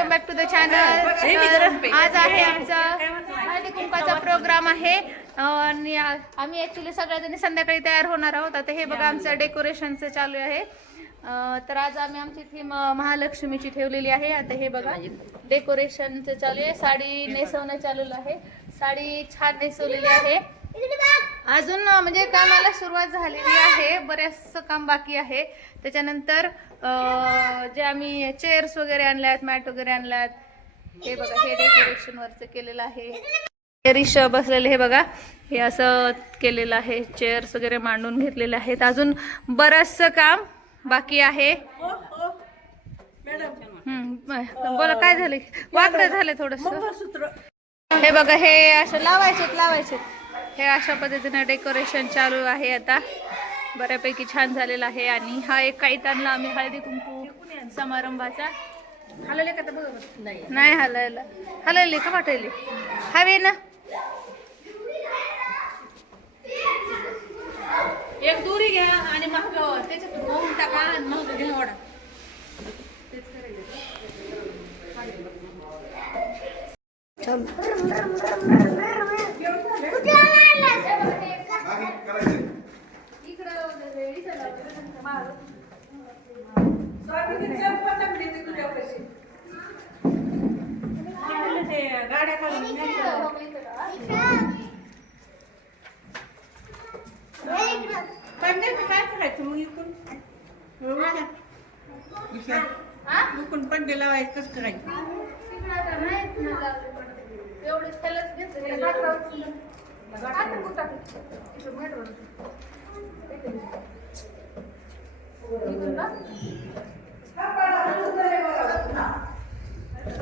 Welcome back to the channel आज आहे आमचा हळदी कुंकाचा प्रोग्राम आहे आणि आम्ही ऍक्च्युली सगळ्याजणी संध्याकाळी तयार होणार आहोत. आता हे बघा आमचं डेकोरेशनचं चालू आहे. तर आज आम्ही आमची थीम महालक्ष्मीची ठेवलेली आहे. आता हे बघा डेकोरेशनचं चालू आहे. साडी नेसवणं चालू आहे. साडी छान नेसवलेली आहे. अजून म्हणजे कामाला सुरुवात झालेली आहे. बरेचसं काम बाकी आहे. त्याच्यानंतर जे आम्ही चेअर्स वगैरे आणल्यात मॅट वगैरे आणल्यात हे बघा हे डेकोरेशन वरचं केलेलं आहे. रिश बसलेले हे बघा. हे असं केलेलं आहे. चेअर्स वगैरे मांडून घेतलेले आहेत. अजून बरचसं काम बाकी आहे. बोला काय झालं? वाकडं झालं थोडस. हे बघा हे असं लावायचे लावायचे हे अशा पद्धतीनं डेकोरेशन चालू आहे आता. बऱ्यापैकी छान झालेलं आहे आणि हा एक काहीत आणला आम्ही हळदी कुंकू समारंभाचा. हलवले का बघ नाही. हलायला हलवले. का वाटायले हवे ना. एक दुरी घ्या आणि मग त्याच्यात टाका आणि मग घ्या वडा. गाड्या काढून पण नाही काय करायचं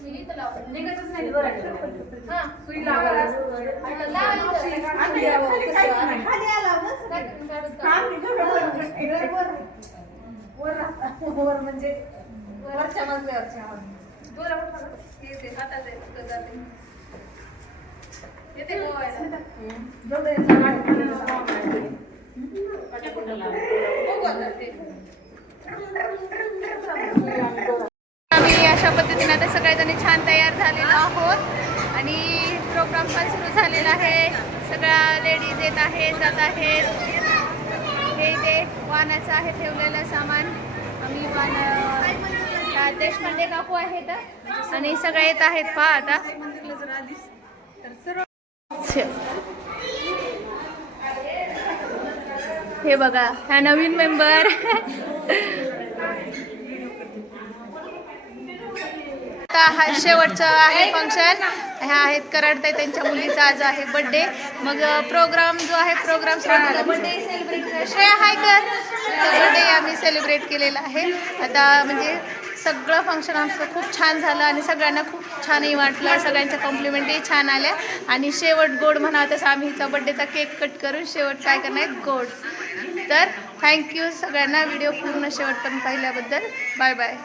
इकडून नाही खाली म्हणजे वरच्या मजल्यावरच्या येते हातात येते गोवायला आम्ही अशा पद्धतीने आता सगळेजणी छान तयार झालेलो आहोत आणि प्रोग्राम पण सुरू झालेला आहे. सगळ्या लेडीज येत आहेत जात आहेत. हे ते वाहनाचं आहे ठेवलेलं सामान आम्ही वाहन अं, देशपांडे काकू आहेत. आणि सगळे येत आहेत पहा आता. हे बघा ह्या नवीन मेंबर आता हा शेवटचं आहे फंक्शन ह्या आहेत कराडताई त्यांच्या मुलीचा आज आहे बर्थडे मग प्रोग्राम जो आहे प्रोग्राम बर्थडे सेलिब्रेट श्रेया हायकर बर्थडे आम्ही सेलिब्रेट केलेला आहे. आता म्हणजे सगळं फंक्शन आमचं खूप छान झालं आणि सगळ्यांना खूप छानही वाटलं. सगळ्यांच्या कॉम्प्लिमेंटही छान आल्या. आणि शेवट गोड म्हणा तसं आम्ही हिचा बड्डेचा केक कट करून शेवट काय करणार गोड. तर थँक्यू सगळ्यांना. व्हिडिओ पूर्ण शेवटपर्यंत पाहिल्याबद्दल. Bye bye